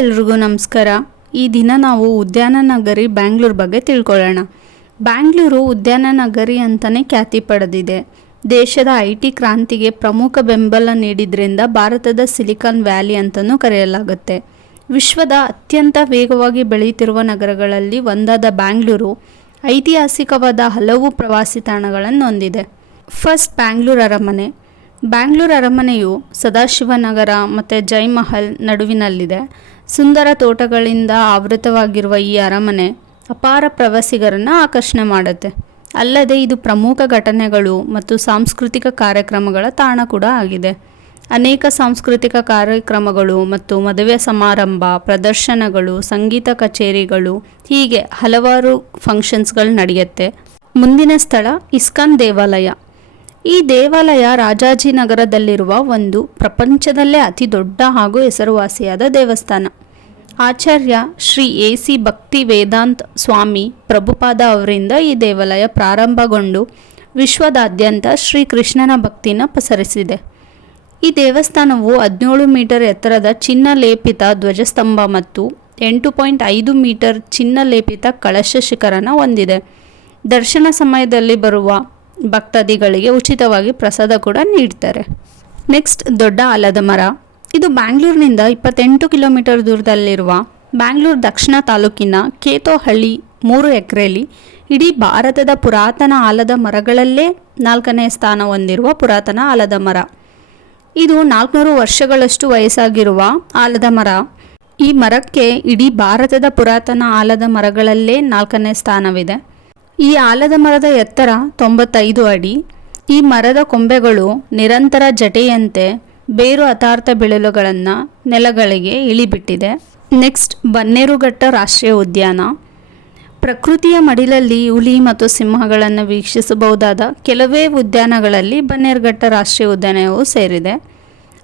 ಎಲ್ರಿಗೂ ನಮಸ್ಕಾರ. ಈ ದಿನ ನಾವು ಉದ್ಯಾನ ನಗರಿ ಬ್ಯಾಂಗ್ಳೂರ್ ಬಗ್ಗೆ ತಿಳ್ಕೊಳ್ಳೋಣ. ಬ್ಯಾಂಗ್ಳೂರು ಉದ್ಯಾನ ನಗರಿ ಅಂತಲೇ ಖ್ಯಾತಿ ಪಡೆದಿದೆ. ದೇಶದ IT ಕ್ರಾಂತಿಗೆ ಪ್ರಮುಖ ಬೆಂಬಲ ನೀಡಿದ್ರಿಂದ ಭಾರತದ ಸಿಲಿಕಾನ್ ವ್ಯಾಲಿ ಅಂತಲೂ ಕರೆಯಲಾಗುತ್ತೆ. ವಿಶ್ವದ ಅತ್ಯಂತ ವೇಗವಾಗಿ ಬೆಳೆಯುತ್ತಿರುವ ನಗರಗಳಲ್ಲಿ ಒಂದಾದ ಬ್ಯಾಂಗ್ಳೂರು ಐತಿಹಾಸಿಕವಾದ ಹಲವು ಪ್ರವಾಸಿ ತಾಣಗಳನ್ನು ಹೊಂದಿದೆ. ಫಸ್ಟ್, ಬ್ಯಾಂಗ್ಳೂರು ಅರಮನೆ. ಬ್ಯಾಂಗ್ಳೂರು ಅರಮನೆಯು ಸದಾಶಿವನಗರ ಮತ್ತು ಜೈಮಹಲ್ ನಡುವಿನಲ್ಲಿದೆ. ಸುಂದರ ತೋಟಗಳಿಂದ ಆವೃತವಾಗಿರುವ ಈ ಅರಮನೆ ಅಪಾರ ಪ್ರವಾಸಿಗರನ್ನು ಆಕರ್ಷಣೆ ಮಾಡುತ್ತೆ. ಅಲ್ಲದೆ ಇದು ಪ್ರಮುಖ ಘಟನೆಗಳು ಮತ್ತು ಸಾಂಸ್ಕೃತಿಕ ಕಾರ್ಯಕ್ರಮಗಳ ತಾಣ ಕೂಡ ಆಗಿದೆ. ಅನೇಕ ಸಾಂಸ್ಕೃತಿಕ ಕಾರ್ಯಕ್ರಮಗಳು ಮತ್ತು ಮದುವೆ ಸಮಾರಂಭ, ಪ್ರದರ್ಶನಗಳು, ಸಂಗೀತ ಕಚೇರಿಗಳು, ಹೀಗೆ ಹಲವಾರು ಫಂಕ್ಷನ್ಸ್ಗಳು ನಡೆಯುತ್ತೆ. ಮುಂದಿನ ಸ್ಥಳ ಇಸ್ಕಾನ್ ದೇವಾಲಯ. ಈ ದೇವಾಲಯ ರಾಜಾಜಿನಗರದಲ್ಲಿರುವ ಒಂದು ಪ್ರಪಂಚದಲ್ಲೇ ಅತಿ ದೊಡ್ಡ ಹಾಗೂ ಹೆಸರುವಾಸಿಯಾದ ದೇವಸ್ಥಾನ. ಆಚಾರ್ಯ ಶ್ರೀ AC ಭಕ್ತಿ ವೇದಾಂತ್ ಸ್ವಾಮಿ ಪ್ರಭುಪಾದ ಅವರಿಂದ ಈ ದೇವಾಲಯ ಪ್ರಾರಂಭಗೊಂಡು ವಿಶ್ವದಾದ್ಯಂತ ಶ್ರೀಕೃಷ್ಣನ ಭಕ್ತಿನ ಪಸರಿಸಿದೆ. ಈ ದೇವಸ್ಥಾನವು 17 ಮೀಟರ್ ಎತ್ತರದ ಚಿನ್ನ ಲೇಪಿತ ಧ್ವಜಸ್ತಂಭ ಮತ್ತು 8.5 ಮೀಟರ್ ಚಿನ್ನ ಲೇಪಿತ ಕಳಶ ಶಿಖರನ ಹೊಂದಿದೆ. ದರ್ಶನ ಸಮಯದಲ್ಲಿ ಬರುವ ಭಕ್ತಾದಿಗಳಿಗೆ ಉಚಿತವಾಗಿ ಪ್ರಸಾದ ಕೂಡ ನೀಡ್ತಾರೆ. ನೆಕ್ಸ್ಟ್, ದೊಡ್ಡ ಆಲದ ಮರ. ಇದು ಬ್ಯಾಂಗ್ಳೂರಿನಿಂದ 28 ಕಿಲೋಮೀಟರ್ ದೂರದಲ್ಲಿರುವ ಬ್ಯಾಂಗ್ಳೂರು ದಕ್ಷಿಣ ತಾಲೂಕಿನ ಕೇತೋಹಳ್ಳಿ 3 ಎಕರೆಯಲ್ಲಿ ಇಡೀ ಭಾರತದ ಪುರಾತನ ಆಲದ ಮರಗಳಲ್ಲೇ 4ನೇ ಸ್ಥಾನ ಹೊಂದಿರುವ ಪುರಾತನ ಆಲದ ಮರ. ಇದು 400 ವರ್ಷಗಳಷ್ಟು ವಯಸ್ಸಾಗಿರುವ ಆಲದ ಮರ. ಈ ಮರಕ್ಕೆ ಇಡೀ ಭಾರತದ ಪುರಾತನ ಆಲದ ಮರಗಳಲ್ಲೇ 4ನೇ ಸ್ಥಾನವಿದೆ. ಈ ಆಲದ ಮರದ ಎತ್ತರ 95 ಅಡಿ. ಈ ಮರದ ಕೊಂಬೆಗಳು ನಿರಂತರ ಜಟೆಯಂತೆ ಬೇರು ಅತಾರ್ಥ ಬಿಳಲುಗಳನ್ನು ನೆಲಗಳಿಗೆ ಇಳಿಬಿಟ್ಟಿದೆ. ನೆಕ್ಸ್ಟ್, ಬನ್ನೇರುಘಟ್ಟ ರಾಷ್ಟ್ರೀಯ ಉದ್ಯಾನ. ಪ್ರಕೃತಿಯ ಮಡಿಲಲ್ಲಿ ಹುಲಿ ಮತ್ತು ಸಿಂಹಗಳನ್ನು ವೀಕ್ಷಿಸಬಹುದಾದ ಕೆಲವೇ ಉದ್ಯಾನಗಳಲ್ಲಿ ಬನ್ನೇರುಘಟ್ಟ ರಾಷ್ಟ್ರೀಯ ಉದ್ಯಾನವೂ ಸೇರಿದೆ.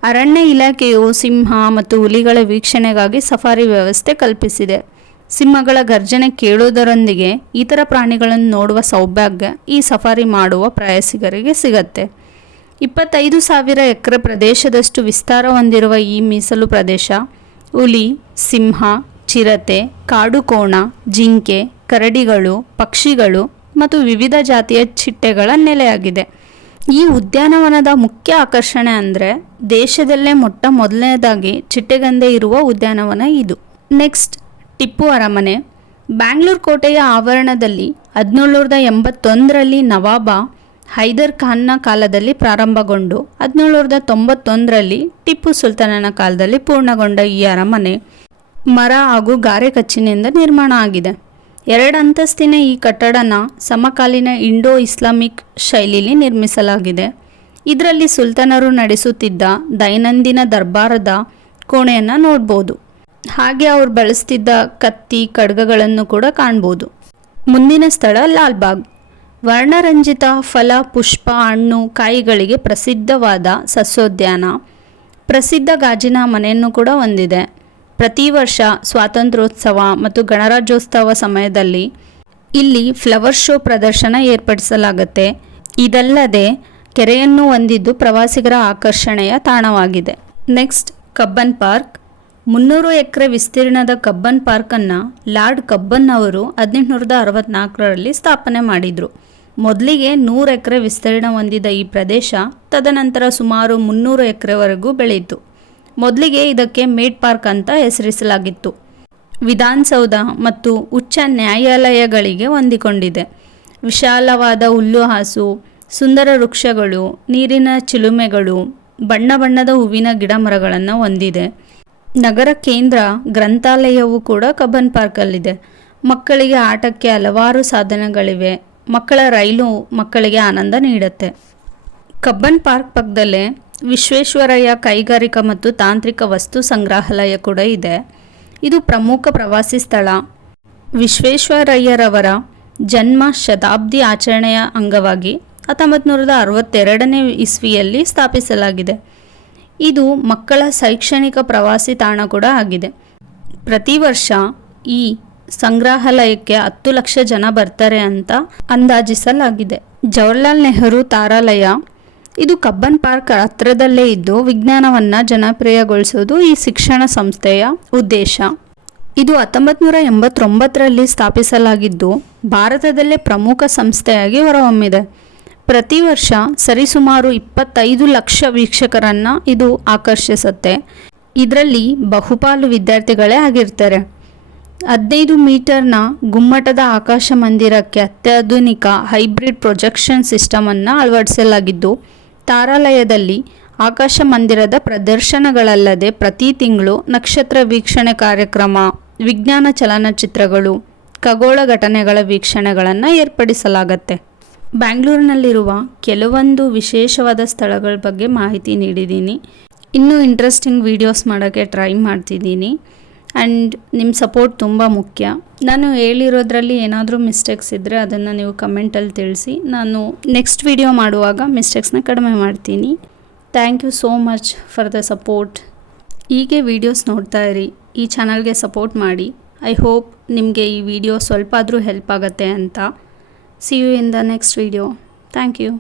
ಅರಣ್ಯ ಇಲಾಖೆಯು ಸಿಂಹ ಮತ್ತು ಹುಲಿಗಳ ವೀಕ್ಷಣೆಗಾಗಿ ಸಫಾರಿ ವ್ಯವಸ್ಥೆ ಕಲ್ಪಿಸಿದೆ. ಸಿಂಹಗಳ ಗರ್ಜನೆ ಕೇಳುವುದರೊಂದಿಗೆ ಇತರ ಪ್ರಾಣಿಗಳನ್ನು ನೋಡುವ ಸೌಭಾಗ್ಯ ಈ ಸಫಾರಿ ಮಾಡುವ ಪ್ರವಾಸಿಗರಿಗೆ ಸಿಗತ್ತೆ. 25,000 ಎಕರೆ ಪ್ರದೇಶದಷ್ಟು ವಿಸ್ತಾರ ಹೊಂದಿರುವ ಈ ಮೀಸಲು ಪ್ರದೇಶ ಹುಲಿ, ಸಿಂಹ, ಚಿರತೆ, ಕಾಡು ಕೋಣ, ಜಿಂಕೆ, ಕರಡಿಗಳು, ಪಕ್ಷಿಗಳು ಮತ್ತು ವಿವಿಧ ಜಾತಿಯ ಚಿಟ್ಟೆಗಳ ನೆಲೆಯಾಗಿದೆ. ಈ ಉದ್ಯಾನವನದ ಮುಖ್ಯ ಆಕರ್ಷಣೆ ಅಂದರೆ ದೇಶದಲ್ಲೇ ಮೊದಲನೇದಾಗಿ ಚಿಟ್ಟೆಗಂದೆ ಇರುವ ಉದ್ಯಾನವನ ಇದು. ನೆಕ್ಸ್ಟ್, ಟಿಪ್ಪು ಅರಮನೆ. ಬ್ಯಾಂಗ್ಳೂರು ಕೋಟೆಯ ಆವರಣದಲ್ಲಿ 1781ರಲ್ಲಿ ನವಾಬ ಹೈದರ್ ಖಾನ್ನ ಕಾಲದಲ್ಲಿ ಪ್ರಾರಂಭಗೊಂಡು 1791ರಲ್ಲಿ ಟಿಪ್ಪು ಸುಲ್ತಾನನ ಕಾಲದಲ್ಲಿ ಪೂರ್ಣಗೊಂಡ ಈ ಅರಮನೆ ಮರ ಹಾಗೂ ಗಾರೆ ಕಚ್ಚಿನಿಂದ ನಿರ್ಮಾಣ ಆಗಿದೆ. 2 ಅಂತಸ್ತಿನ ಈ ಕಟ್ಟಡನ ಸಮಕಾಲೀನ ಇಂಡೋ ಇಸ್ಲಾಮಿಕ್ ಶೈಲಿಯಲ್ಲಿ ನಿರ್ಮಿಸಲಾಗಿದೆ. ಇದರಲ್ಲಿ ಸುಲ್ತಾನರು ನಡೆಸುತ್ತಿದ್ದ ದೈನಂದಿನ ದರ್ಬಾರದ ಕೋಣೆಯನ್ನು ನೋಡ್ಬೋದು. ಹಾಗೆ ಅವರು ಬಳಸ್ತಿದ್ದ ಕತ್ತಿ, ಖಡ್ಗಗಳನ್ನು ಕೂಡ ಕಾಣ್ಬೋದು. ಮುಂದಿನ ಸ್ಥಳ ಲಾಲ್ಬಾಗ್. ವರ್ಣರಂಜಿತ ಫಲ, ಪುಷ್ಪ, ಹಣ್ಣು, ಕಾಯಿಗಳಿಗೆ ಪ್ರಸಿದ್ಧವಾದ ಸಸ್ಯೋದ್ಯಾನ. ಪ್ರಸಿದ್ಧ ಗಾಜಿನ ಮನೆಯನ್ನು ಕೂಡ ಹೊಂದಿದೆ. ಪ್ರತಿ ವರ್ಷ ಸ್ವಾತಂತ್ರ್ಯೋತ್ಸವ ಮತ್ತು ಗಣರಾಜ್ಯೋತ್ಸವ ಸಮಯದಲ್ಲಿ ಇಲ್ಲಿ ಫ್ಲವರ್ ಶೋ ಪ್ರದರ್ಶನ ಏರ್ಪಡಿಸಲಾಗುತ್ತೆ. ಇದಲ್ಲದೆ ಕೆರೆಯನ್ನು ಹೊಂದಿದ್ದು ಪ್ರವಾಸಿಗರ ಆಕರ್ಷಣೆಯ ತಾಣವಾಗಿದೆ. Next, Cubbon park. 300 ಎಕರೆ ವಿಸ್ತೀರ್ಣದ ಕಬ್ಬನ್ ಪಾರ್ಕನ್ನು ಲಾರ್ಡ್ ಕಬ್ಬನ್ ಅವರು 1864ರಲ್ಲಿ ಸ್ಥಾಪನೆ ಮಾಡಿದರು. ಮೊದಲಿಗೆ 100 ಎಕರೆ ವಿಸ್ತೀರ್ಣ ಹೊಂದಿದ ಈ ಪ್ರದೇಶ ತದನಂತರ ಸುಮಾರು 300 ಎಕರೆವರೆಗೂ ಬೆಳೆಯಿತು. ಮೊದಲಿಗೆ ಇದಕ್ಕೆ ಮೇಡ್ ಪಾರ್ಕ್ ಅಂತ ಹೆಸರಿಸಲಾಗಿತ್ತು. ವಿಧಾನಸೌಧ ಮತ್ತು ಉಚ್ಚ ನ್ಯಾಯಾಲಯಗಳಿಗೆ ಹೊಂದಿಕೊಂಡಿದೆ. ವಿಶಾಲವಾದ ಹುಲ್ಲುಹಾಸು, ಸುಂದರ ವೃಕ್ಷಗಳು, ನೀರಿನ ಚಿಲುಮೆಗಳು, ಬಣ್ಣ ಬಣ್ಣದ ಹೂವಿನ ಗಿಡ ಮರಗಳನ್ನು ಹೊಂದಿದೆ. ನಗರ ಕೇಂದ್ರ ಗ್ರಂಥಾಲಯವೂ ಕೂಡ ಕಬ್ಬನ್ ಪಾರ್ಕಲ್ಲಿದೆ. ಮಕ್ಕಳಿಗೆ ಆಟಕ್ಕೆ ಹಲವಾರು ಸಾಧನಗಳಿವೆ. ಮಕ್ಕಳ ರೈಲು ಮಕ್ಕಳಿಗೆ ಆನಂದ ನೀಡುತ್ತೆ. ಕಬ್ಬನ್ ಪಾರ್ಕ್ ಪಕ್ಕದಲ್ಲೇ ವಿಶ್ವೇಶ್ವರಯ್ಯ ಕೈಗಾರಿಕಾ ಮತ್ತು ತಾಂತ್ರಿಕ ವಸ್ತು ಸಂಗ್ರಹಾಲಯ ಕೂಡ ಇದೆ. ಇದು ಪ್ರಮುಖ ಪ್ರವಾಸಿ ಸ್ಥಳ. ವಿಶ್ವೇಶ್ವರಯ್ಯರವರ ಜನ್ಮ ಶತಾಬ್ದಿ ಆಚರಣೆಯ ಅಂಗವಾಗಿ 1962ನೇ ಇಸ್ವಿಯಲ್ಲಿ ಸ್ಥಾಪಿಸಲಾಗಿದೆ. ಇದು ಮಕ್ಕಳ ಶೈಕ್ಷಣಿಕ ಪ್ರವಾಸಿ ತಾಣ ಕೂಡ ಆಗಿದೆ. ಪ್ರತಿ ವರ್ಷ ಈ ಸಂಗ್ರಹಾಲಯಕ್ಕೆ 10 ಲಕ್ಷ ಜನ ಬರ್ತಾರೆ ಅಂತ ಅಂದಾಜಿಸಲಾಗಿದೆ. ಜವಾಹರ್ಲಾಲ್ ನೆಹರು ತಾರಾಲಯ. ಇದು ಕಬ್ಬನ್ ಪಾರ್ಕ್ ಹತ್ರದಲ್ಲೇ ಇದ್ದು ವಿಜ್ಞಾನವನ್ನು ಜನಪ್ರಿಯಗೊಳಿಸುವುದು ಈ ಶಿಕ್ಷಣ ಸಂಸ್ಥೆಯ ಉದ್ದೇಶ. ಇದು 1989ರಲ್ಲಿ ಸ್ಥಾಪಿಸಲಾಗಿದ್ದು ಭಾರತದಲ್ಲೇ ಪ್ರಮುಖ ಸಂಸ್ಥೆಯಾಗಿ ಹೊರಹೊಮ್ಮಿದೆ. ಪ್ರತಿ ವರ್ಷ ಸರಿಸುಮಾರು 25 ಲಕ್ಷ ವೀಕ್ಷಕರನ್ನು ಇದು ಆಕರ್ಷಿಸುತ್ತೆ. ಇದರಲ್ಲಿ ಬಹುಪಾಲು ವಿದ್ಯಾರ್ಥಿಗಳೇ ಆಗಿರ್ತಾರೆ. 15 ಮೀಟರ್ನ ಗುಮ್ಮಟದ ಆಕಾಶ ಮಂದಿರಕ್ಕೆ ಅತ್ಯಾಧುನಿಕ ಹೈಬ್ರಿಡ್ ಪ್ರೊಜೆಕ್ಷನ್ ಸಿಸ್ಟಮನ್ನು ಅಳವಡಿಸಲಾಗಿದ್ದು ತಾರಾಲಯದಲ್ಲಿ ಆಕಾಶ ಮಂದಿರದ ಪ್ರದರ್ಶನಗಳಲ್ಲದೆ ಪ್ರತಿ ತಿಂಗಳು ನಕ್ಷತ್ರ ವೀಕ್ಷಣೆ ಕಾರ್ಯಕ್ರಮ, ವಿಜ್ಞಾನ ಚಲನಚಿತ್ರಗಳು, ಖಗೋಳ ಘಟನೆಗಳ ವೀಕ್ಷಣೆಗಳನ್ನು ಏರ್ಪಡಿಸಲಾಗತ್ತೆ. ಬ್ಯಾಂಗ್ಳೂರಿನಲ್ಲಿರುವ ಕೆಲವೊಂದು ವಿಶೇಷವಾದ ಸ್ಥಳಗಳ ಬಗ್ಗೆ ಮಾಹಿತಿ ನೀಡಿದ್ದೀನಿ. ಇನ್ನೂ ಇಂಟ್ರೆಸ್ಟಿಂಗ್ ವೀಡಿಯೋಸ್ ಮಾಡೋಕ್ಕೆ ಟ್ರೈ ಮಾಡ್ತಿದ್ದೀನಿ. ಆ್ಯಂಡ್ ನಿಮ್ಮ ಸಪೋರ್ಟ್ ತುಂಬ ಮುಖ್ಯ. ನಾನು ಹೇಳಿರೋದ್ರಲ್ಲಿ ಏನಾದರೂ ಮಿಸ್ಟೇಕ್ಸ್ ಇದ್ದರೆ ಅದನ್ನು ನೀವು ಕಮೆಂಟಲ್ಲಿ ತಿಳಿಸಿ. ನಾನು ನೆಕ್ಸ್ಟ್ ವಿಡಿಯೋ ಮಾಡುವಾಗ ಮಿಸ್ಟೇಕ್ಸ್ನ ಕಡಿಮೆ ಮಾಡ್ತೀನಿ. Thank you so much for the support. ಹೀಗೆ ವೀಡಿಯೋಸ್ ನೋಡ್ತಾ ಇರಿ, ಈ ಚಾನಲ್ಗೆ ಸಪೋರ್ಟ್ ಮಾಡಿ. ಐ ಹೋಪ್ ನಿಮಗೆ ಈ ವಿಡಿಯೋ ಸ್ವಲ್ಪ ಆದರೂ ಹೆಲ್ಪ್ ಆಗುತ್ತೆ ಅಂತ. See you in the next video. Thank you.